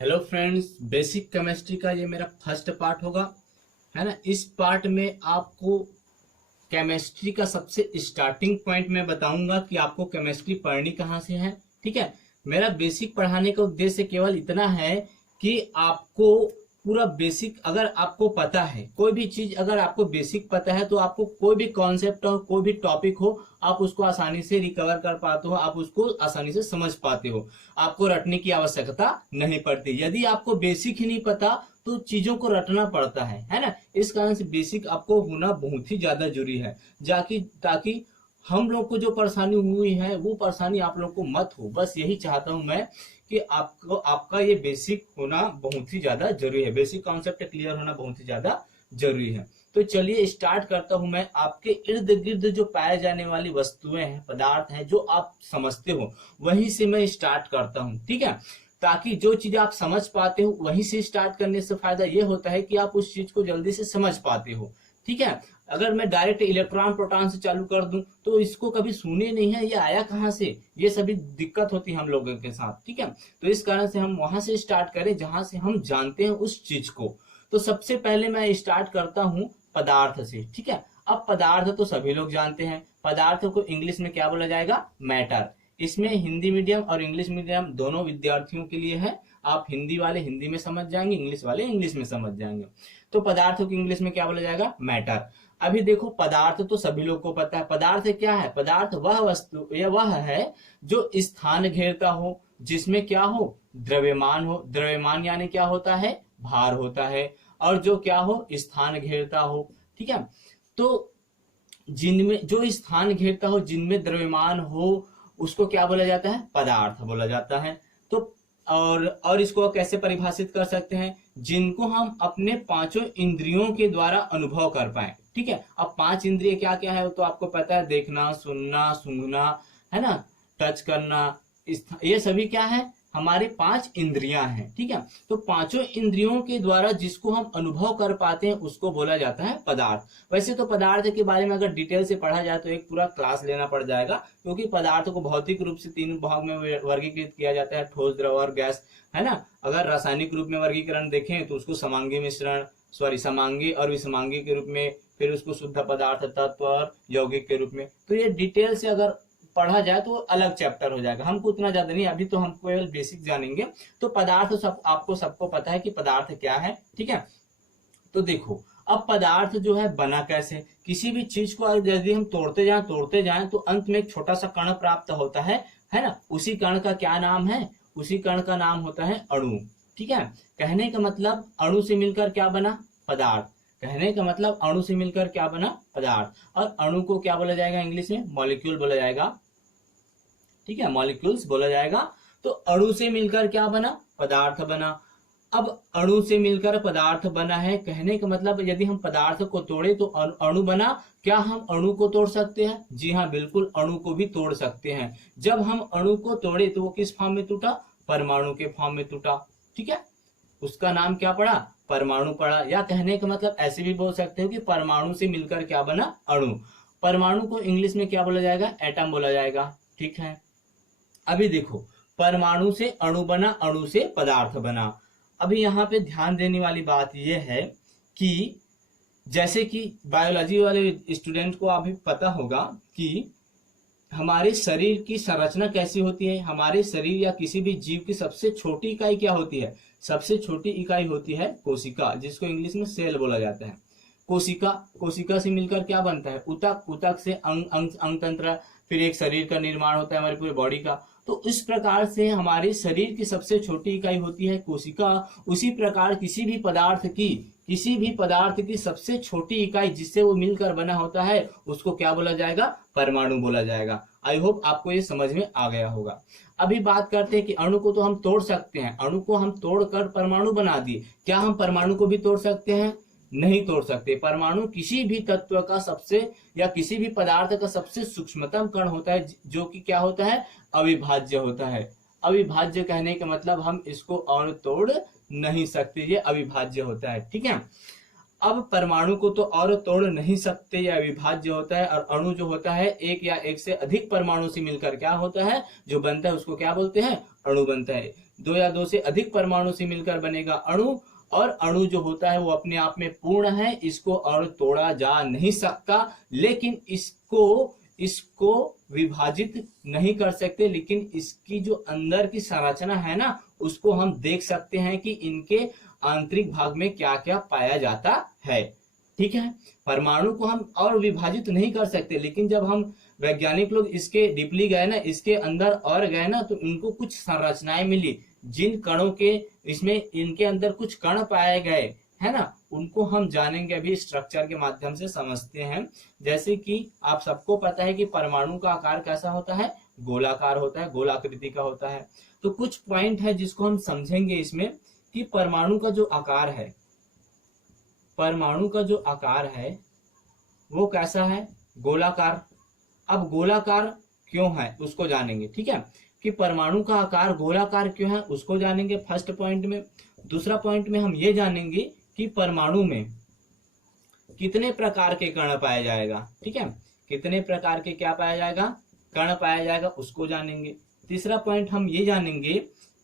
Hello friends, basic chemistry का ये मेरा फर्स्ट पार्ट होगा, है ना। इस पार्ट में आपको केमिस्ट्री का सबसे स्टार्टिंग पॉइंट मैं बताऊंगा कि आपको केमिस्ट्री पढ़नी कहाँ से है। ठीक है। मेरा बेसिक पढ़ाने का उद्देश्य केवल इतना है कि आपको पूरा बेसिक, अगर आपको पता है कोई भी चीज, अगर आपको बेसिक पता है तो आपको कोई भी कॉन्सेप्ट हो, कोई भी टॉपिक हो, आप उसको आसानी से रिकवर कर पाते हो, आप उसको आसानी से समझ पाते हो। आपको रटने की आवश्यकता नहीं पड़ती। यदि आपको बेसिक ही नहीं पता तो चीजों को रटना पड़ता है ना। इस कारण से बेसिक आपको होना बहुत ही ज्यादा जरूरी है, जाकि ताकि हम लोग को जो परेशानी हुई है वो परेशानी आप लोग को मत हो। बस यही चाहता हूं मैं कि आपको, आपका ये बेसिक होना बहुत ही ज्यादा जरूरी है, बेसिक कॉन्सेप्ट क्लियर होना बहुत ही ज्यादा जरूरी है। तो चलिए स्टार्ट करता हूं मैं। आपके इर्द गिर्द जो पाए जाने वाली वस्तुएं हैं, पदार्थ हैं, जो आप समझते हो वहीं से मैं स्टार्ट करता हूं। ठीक है। ताकि जो चीज आप समझ पाते हो वहीं से स्टार्ट करने से फायदा ये होता है कि आप उस चीज को जल्दी से समझ पाते हो। ठीक है। अगर मैं डायरेक्ट इलेक्ट्रॉन प्रोटॉन से चालू कर दूं तो इसको कभी सुने नहीं है, ये आया कहां से, ये सभी दिक्कत होती है हम लोगों के साथ। ठीक है। तो इस कारण से हम वहां से स्टार्ट करें जहां से हम जानते हैं उस चीज को। तो सबसे पहले मैं स्टार्ट करता हूं पदार्थ से। ठीक है। अब पदार्थ तो सभी लोग जानते हैं। पदार्थ को इंग्लिश में क्या बोला जाएगा? मैटर। इसमें हिंदी मीडियम और इंग्लिश मीडियम दोनों विद्यार्थियों के लिए है। आप हिंदी वाले हिंदी में समझ जाएंगे, इंग्लिश वाले इंग्लिश में समझ जाएंगे। तो पदार्थ को इंग्लिश में क्या बोला जाएगा? मैटर। अभी देखो, पदार्थ तो सभी लोग को पता है। पदार्थ क्या है? पदार्थ वह वस्तु या वह है जो स्थान घेरता हो, जिसमें क्या हो? द्रव्यमान हो। द्रव्यमान यानी क्या होता है? भार होता है। और जो क्या हो? स्थान घेरता हो। ठीक है। तो जिनमें जो स्थान घेरता हो, जिनमें द्रव्यमान हो, उसको क्या बोला जाता है? पदार्थ बोला जाता है। तो और इसको कैसे परिभाषित कर सकते हैं? जिनको हम अपने पांचों इंद्रियों के द्वारा अनुभव कर पाए। ठीक है। अब पांच इंद्रिय क्या क्या है तो आपको पता है, देखना, सुनना, सूंघना, है ना, टच करना, ये सभी क्या है? हमारे पांच इंद्रियां हैं। ठीक है। तो पांचों इंद्रियों के द्वारा जिसको हम अनुभव कर पाते हैं उसको बोला जाता है पदार्थ। वैसे तो पदार्थ के बारे में अगर डिटेल से पढ़ा जाए तो एक पूरा क्लास लेना पड़ जाएगा, क्योंकि पदार्थ को भौतिक रूप से तीन भाग में वर्गीकृत किया जाता है, ठोस, द्रव और गैस, है ना। अगर रासायनिक रूप में वर्गीकरण देखें तो उसको समांगी मिश्रण, समांगी और विषमांगी के रूप में, फिर उसको शुद्ध पदार्थ, तत्व और यौगिक के रूप में। तो ये डिटेल से अगर पढ़ा जाए तो अलग चैप्टर हो जाएगा। हमको उतना ज्यादा नहीं, अभी तो हम केवल बेसिक जानेंगे। तो पदार्थ सब आपको सबको पता है कि पदार्थ क्या है। ठीक है। तो देखो, अब पदार्थ जो है बना कैसे? किसी भी चीज को यदि हम तोड़ते जाएं तो अंत में एक छोटा सा कण प्राप्त होता है ना। उसी कण का क्या नाम है? उसी कण का नाम होता है अणु। ठीक है। कहने का मतलब अणु से मिलकर क्या बना? पदार्थ। कहने का मतलब अणु से मिलकर क्या बना? पदार्थ। और अणु को क्या बोला जाएगा इंग्लिश में? मॉलिक्यूल बोला जाएगा। ठीक है, मॉलिक्यूल्स बोला जाएगा। तो अणु से मिलकर क्या बना? पदार्थ बना। अब अणु से मिलकर पदार्थ बना है, कहने का मतलब यदि हम पदार्थ को तोड़े तो अणु बना। क्या हम अणु को तोड़ सकते हैं? जी हाँ, बिल्कुल, अणु को भी तोड़ सकते हैं। जब हम अणु को तोड़े तो वो किस फॉर्म में टूटा? परमाणु के फॉर्म में टूटा। ठीक है। उसका नाम क्या पड़ा? परमाणु पड़ा। या कहने का मतलब ऐसे भी बोल सकते हो कि परमाणु से मिलकर क्या बना? अणु। परमाणु को इंग्लिश में क्या बोला जाएगा? एटम बोला जाएगा। ठीक है। अभी देखो, परमाणु से अणु बना, अणु से पदार्थ बना। अभी यहाँ पे ध्यान देने वाली बात यह है कि जैसे कि बायोलॉजी वाले स्टूडेंट को अभी पता होगा कि हमारे शरीर की संरचना कैसी होती है। हमारे शरीर या किसी भी जीव की सबसे छोटी इकाई क्या होती है? सबसे छोटी इकाई होती है कोशिका, जिसको इंग्लिश में सेल बोला जाता है। कोशिका, कोशिका से मिलकर क्या बनता है? उतक, उतक से अंग तंत्र, फिर एक शरीर का निर्माण होता है हमारी पूरी बॉडी का। तो इस प्रकार से हमारे शरीर की सबसे छोटी इकाई होती है कोशिका। उसी प्रकार किसी भी पदार्थ की सबसे छोटी इकाई जिससे वो मिलकर बना होता है उसको क्या बोला जाएगा? परमाणु बोला जाएगा। आई होप आपको ये समझ में आ गया होगा। अभी बात करते हैं कि अणु को तो हम तोड़ सकते हैं, अणु को हम तोड़कर परमाणु बना दिए। क्या हम परमाणु को भी तोड़ सकते हैं? नहीं तोड़ सकते। परमाणु किसी भी तत्व का सबसे, या किसी भी पदार्थ का सबसे सूक्ष्मतम कण होता है, जो कि क्या होता है? अविभाज्य होता है। अविभाज्य कहने का मतलब हम इसको और तोड़ नहीं सकते, ये अविभाज्य होता है। ठीक है। अब परमाणु को तो और तोड़ नहीं सकते, या विभाज्य होता है, और अणु जो होता है एक या एक से अधिक परमाणु से मिलकर क्या होता है, जो बनता है उसको क्या बोलते हैं, अणु बनता है। दो या दो से अधिक परमाणु से मिलकर बनेगा अणु, और अणु जो होता है वो अपने आप में पूर्ण है, इसको और तोड़ा जा नहीं सकता, लेकिन इसको विभाजित नहीं कर सकते, लेकिन इसकी जो अंदर की संरचना है ना, उसको हम देख सकते हैं कि इनके आंतरिक भाग में क्या क्या पाया जाता है। ठीक है, परमाणु को हम और विभाजित नहीं कर सकते, लेकिन जब हम वैज्ञानिक लोग इसके डीपली गए ना, इसके अंदर और गए ना, तो इनको कुछ संरचनाएं मिली, जिन कणों के इसमें इनके अंदर कुछ कण पाए गए है ना, उनको हम जानेंगे अभी स्ट्रक्चर के माध्यम से समझते हैं। जैसे कि आप सबको पता है कि परमाणु का आकार कैसा होता है, गोलाकार होता है, गोलाकृति का होता है। तो कुछ पॉइंट है जिसको हम समझेंगे इसमें, कि परमाणु का जो आकार है, परमाणु का जो आकार है वो कैसा है, गोलाकार। अब गोलाकार क्यों है उसको जानेंगे। ठीक है, कि परमाणु का आकार गोलाकार क्यों है उसको जानेंगे फर्स्ट पॉइंट में। दूसरा पॉइंट में हम ये जानेंगे कि परमाणु में कितने प्रकार के कण पाया जाएगा। ठीक है, कितने प्रकार के क्या पाया जाएगा, कण पाया जाएगा, उसको जानेंगे। तीसरा पॉइंट हम ये जानेंगे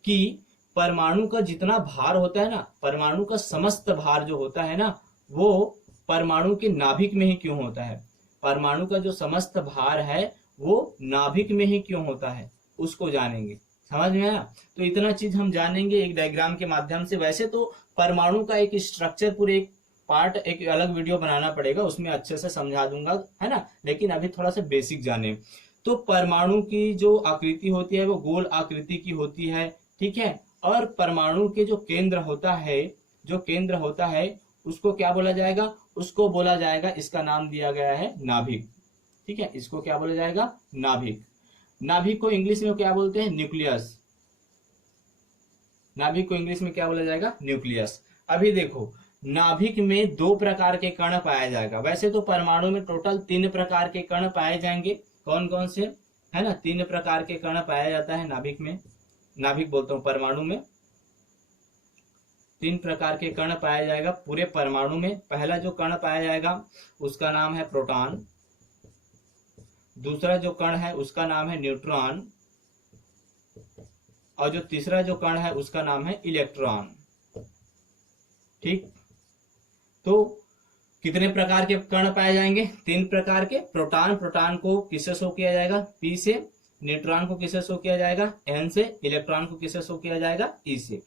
कि परमाणु का जितना भार होता है ना, परमाणु का समस्त भार जो होता है ना, वो परमाणु के नाभिक में ही क्यों होता है, परमाणु का जो समस्त भार है वो नाभिक में ही क्यों होता है, उसको जानेंगे। समझ में आया? तो इतना चीज हम जानेंगे एक डायग्राम के माध्यम से। वैसे तो परमाणु का एक स्ट्रक्चर पूरे एक पार्ट एक अलग वीडियो बनाना पड़ेगा, उसमें अच्छे से समझा दूंगा, है ना, लेकिन अभी थोड़ा सा बेसिक जाने। तो परमाणु की जो आकृति होती है वो गोल आकृति की होती है। ठीक है, और परमाणु के जो केंद्र होता है, जो केंद्र होता है उसको क्या बोला जाएगा, उसको बोला जाएगा, इसका नाम दिया गया है नाभिक। ठीक है, इसको क्या बोला जाएगा, नाभिक। नाभिक को इंग्लिश में क्या बोलते हैं, न्यूक्लियस। नाभिक को इंग्लिश में क्या बोला जाएगा, न्यूक्लियस। अभी देखो, नाभिक में दो प्रकार के कण पाया जाएगा। वैसे तो परमाणु में टोटल 3 प्रकार के कण पाए जाएंगे। कौन कौन से, है ना, 3 प्रकार के कण पाया जाता है नाभिक में, नाभिक बोलता हूं परमाणु में। 3 प्रकार के कण पाया जाएगा पूरे परमाणु में। पहला जो कण पाया जाएगा उसका नाम है प्रोटॉन, दूसरा जो कण है उसका नाम है न्यूट्रॉन, और जो तीसरा जो कण है उसका नाम है इलेक्ट्रॉन। ठीक, तो कितने प्रकार के कण पाए जाएंगे, 3 प्रकार के। प्रोटॉन, प्रोटॉन को किससे शो किया जाएगा, पी से। न्यूट्रॉन को किससे शो किया जाएगा, एन से। इलेक्ट्रॉन को किससे शो किया जाएगा, ई से।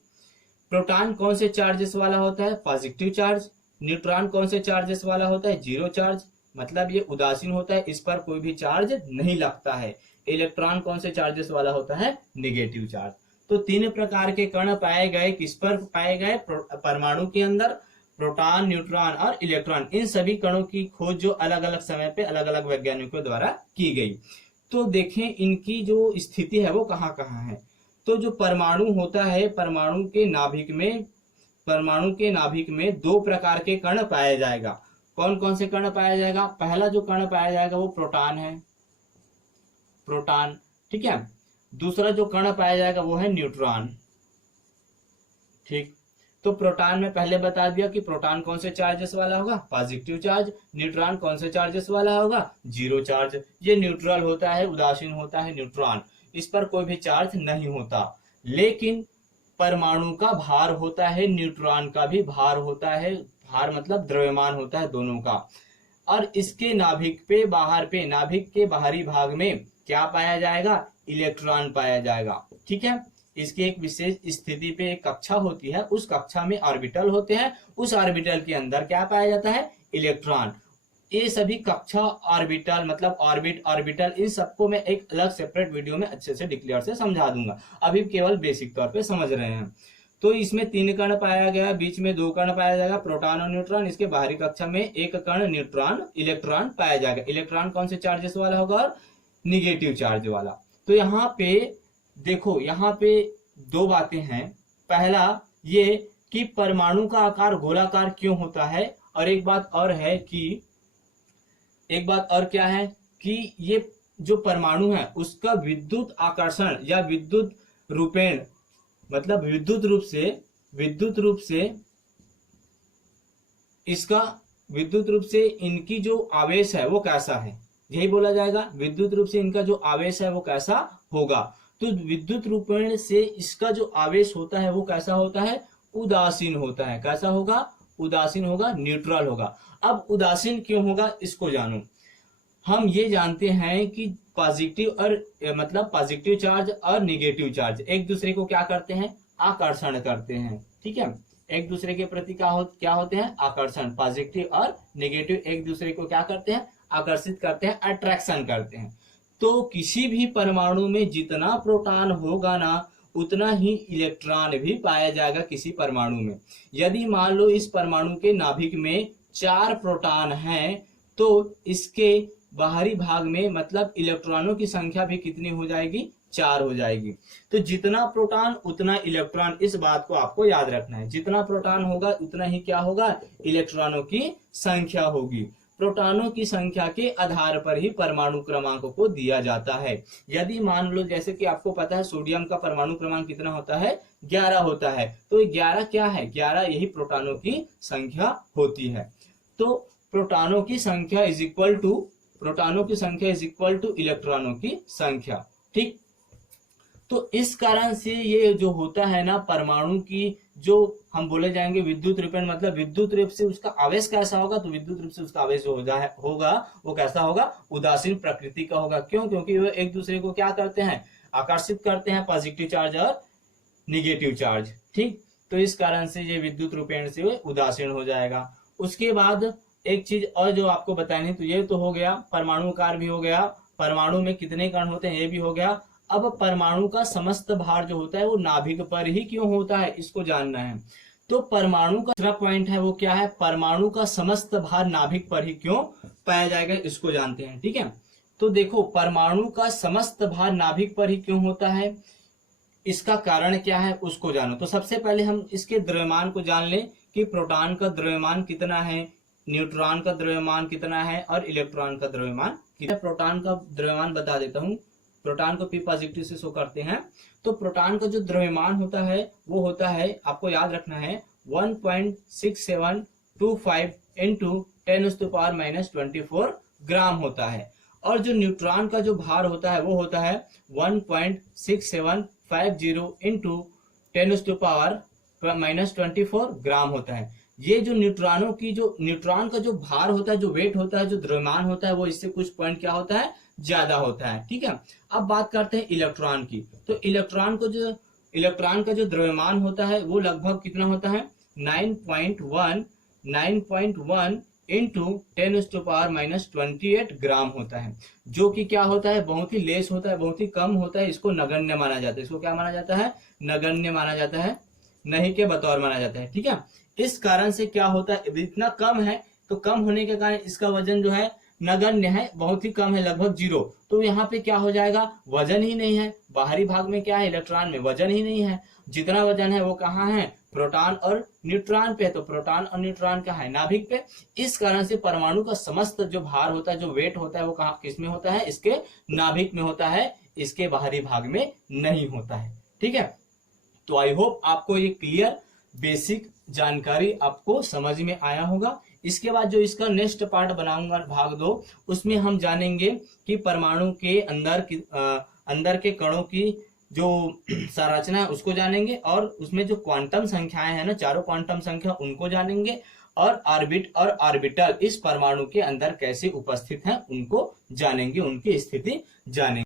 प्रोटॉन कौन से चार्जेस वाला होता है, पॉजिटिव चार्ज। न्यूट्रॉन कौन से चार्जेस वाला होता है, 0 चार्ज, मतलब ये उदासीन होता है, इस पर कोई भी चार्ज नहीं लगता है। इलेक्ट्रॉन कौन से चार्जेस वाला होता है, निगेटिव चार्ज। तो 3 प्रकार के कण पाए गए, किस पर पाए गए, परमाणु के अंदर। प्रोटॉन, न्यूट्रॉन और इलेक्ट्रॉन, इन सभी कणों की खोज जो अलग अलग समय पे अलग अलग वैज्ञानिकों द्वारा की गई। तो देखें इनकी जो स्थिति है वो कहाँ कहाँ है। तो जो परमाणु होता है, परमाणु के नाभिक में 2 प्रकार के कण पाया जाएगा। कौन कौन से कण पाया जाएगा, पहला जो कण पाया जाएगा वो प्रोटॉन है, प्रोटॉन। ठीक है, दूसरा जो कण पाया जाएगा वो है न्यूट्रॉन। ठीक, तो प्रोटॉन में पहले बता दिया कि प्रोटॉन कौन से चार्जेस वाला होगा, पॉजिटिव चार्ज। न्यूट्रॉन कौन से चार्जेस वाला होगा, 0 चार्ज। ये न्यूट्रल होता है, उदासीन होता है न्यूट्रॉन, इस पर कोई भी चार्ज नहीं होता। लेकिन परमाणु का भार होता है, न्यूट्रॉन का भी भार होता है, भार मतलब द्रव्यमान होता है दोनों का। और इसके नाभिक के बाहरी भाग में क्या पाया जाएगा, इलेक्ट्रॉन पाया जाएगा। ठीक है, इसकी एक विशेष स्थिति पे एक कक्षा होती है, उस कक्षा में ऑर्बिटल होते हैं, उस ऑर्बिटल के अंदर क्या पाया जाता है, इलेक्ट्रॉन। ये सभी कक्षा, ऑर्बिटल मतलब ऑर्बिटल, इन सबको मैं एक अलग सेपरेट वीडियो में अच्छे से डिक्लेयर से समझा दूंगा, अभी केवल बेसिक तौर पे समझ रहे हैं। तो इसमें 3 कण पाया गया, बीच में 2 कण पाया जाएगा, प्रोटॉन और न्यूट्रॉन। इसके बाहरी कक्षा में 1 कण इलेक्ट्रॉन पाया जाएगा। इलेक्ट्रॉन कौन से चार्जेस वाला होगा, और निगेटिव चार्ज वाला। तो यहाँ पे देखो, यहाँ पे 2 बातें हैं। पहला ये कि परमाणु का आकार गोलाकार क्यों होता है, और एक बात और क्या है कि ये जो परमाणु है उसका विद्युत आकर्षण या विद्युत रूपेण, मतलब विद्युत रूप से इसका विद्युत रूप से इनकी जो आवेश है वो कैसा है, यही बोला जाएगा। विद्युत रूप से इनका जो आवेश है वो कैसा होगा। तो विद्युत रूपेण से इसका जो आवेश होता है वो कैसा होता है, उदासीन होता है। कैसा होगा, उदासीन होगा, न्यूट्रल होगा। अब उदासीन क्यों होगा इसको जानो। हम ये जानते हैं कि पॉजिटिव और मतलब पॉजिटिव चार्ज और निगेटिव चार्ज एक दूसरे को क्या करते हैं, आकर्षण करते हैं। ठीक है, एक दूसरे के प्रति क्या होते हैं, आकर्षण। पॉजिटिव और निगेटिव एक दूसरे को क्या करते हैं, आकर्षित करते हैं, अट्रैक्शन करते हैं। तो किसी भी परमाणु में जितना प्रोटॉन होगा ना उतना ही इलेक्ट्रॉन भी पाया जाएगा किसी परमाणु में। यदि मान लो इस परमाणु के नाभिक में 4 प्रोटॉन हैं तो इसके बाहरी भाग में मतलब इलेक्ट्रॉनों की संख्या भी कितनी हो जाएगी, 4 हो जाएगी। तो जितना प्रोटॉन उतना इलेक्ट्रॉन, इस बात को आपको याद रखना है। जितना प्रोटॉन होगा उतना ही क्या होगा, इलेक्ट्रॉनों की संख्या होगी। प्रोटॉनों की संख्या के आधार पर ही परमाणु क्रमांक को दिया जाता है। यदि मान लो जैसे कि आपको पता है सोडियम का परमाणु क्रमांक कितना होता है, 11 होता है। तो 11 क्या है, 11 यही प्रोटॉनों की संख्या होती है। तो प्रोटॉनों की संख्या इज इक्वल टू इलेक्ट्रॉनों की संख्या। ठीक, तो इस कारण से ये जो होता है ना परमाणु की जो हम बोले जाएंगे विद्युत रूपेण, मतलब विद्युत रूप से उसका आवेश कैसा होगा, तो विद्युत रूप से उसका आवेश होगा वो कैसा होगा, उदासीन प्रकृति का होगा। क्यों, क्योंकि वो एक दूसरे को क्या करते हैं, आकर्षित करते हैं, पॉजिटिव चार्ज और निगेटिव चार्ज। ठीक, तो इस कारण से ये विद्युत रूपेण से उदासीन हो जाएगा। उसके बाद एक चीज और जो आपको बतानी, तो ये तो हो गया परमाणु आकार भी हो गया, परमाणु में कितने कण होते हैं ये भी हो गया। अब परमाणु का समस्त भार जो होता है वो नाभिक पर ही क्यों होता है इसको जानना है। तो परमाणु का दूसरा पॉइंट है वो क्या है, परमाणु का समस्त भार नाभिक पर ही क्यों पाया जाएगा इसको जानते हैं। ठीक है, तो देखो परमाणु का समस्त भार नाभिक पर ही क्यों होता है, इसका कारण क्या है उसको जानो। तो सबसे पहले हम इसके द्रव्यमान को जान लें कि प्रोटॉन का द्रव्यमान कितना है, न्यूट्रॉन का द्रव्यमान कितना है और इलेक्ट्रॉन का द्रव्यमान कितना। प्रोटॉन का द्रव्यमान बता देता हूँ, प्रोटॉन को P पॉजिटिव से शो करते हैं। तो प्रोटॉन का जो द्रव्यमान होता है वो होता है, आपको याद रखना है 1.6725 इंटू 10⁻⁻24 ग्राम होता है। और जो न्यूट्रॉन का जो भार होता है वो होता है 1.6750 इंटू 10⁻⁻24 ग्राम होता है। ये जो न्यूट्रॉन का जो भार होता है, जो वेट होता है, जो द्रव्यमान होता है, वो इससे कुछ पॉइंट क्या होता है, ज्यादा होता है। ठीक है, अब बात करते हैं इलेक्ट्रॉन की। तो इलेक्ट्रॉन का जो द्रव्यमान होता है वो लगभग कितना होता है, 9.1 इंटू 10⁻⁻28 ग्राम होता है, जो कि क्या होता है, बहुत ही लेस होता है, बहुत ही कम होता है। इसको नगण्य माना जाता है। इसको क्या माना जाता है, नगण्य माना जाता है, नहीं के बतौर माना जाता है। ठीक है, इस कारण से क्या होता है, इतना कम है तो कम होने के कारण इसका वजन जो है नगण्य है, बहुत ही कम है, लगभग 0। तो यहाँ पे क्या हो जाएगा, वजन ही नहीं है। बाहरी भाग में क्या है, इलेक्ट्रॉन में वजन ही नहीं है। जितना वजन है वो कहाँ है, प्रोटॉन और न्यूट्रॉन पे। तो प्रोटॉन और न्यूट्रॉन का है नाभिक पे। इस कारण से परमाणु का समस्त जो भार होता है, जो वेट होता है, वो कहाँ किसमें होता है, इसके नाभिक में होता है, इसके बाहरी भाग में नहीं होता है। ठीक है, तो आई होप आपको ये क्लियर बेसिक जानकारी आपको समझ में आया होगा। इसके बाद जो इसका नेक्स्ट पार्ट बनाऊंगा भाग 2, उसमें हम जानेंगे कि परमाणु के अंदर के कणों की जो संरचना है उसको जानेंगे, और उसमें जो क्वांटम संख्याएं हैं ना, 4 क्वांटम संख्या, उनको जानेंगे। और ऑर्बिट और ऑर्बिटल इस परमाणु के अंदर कैसे उपस्थित हैं उनको जानेंगे, उनकी स्थिति जानेंगे।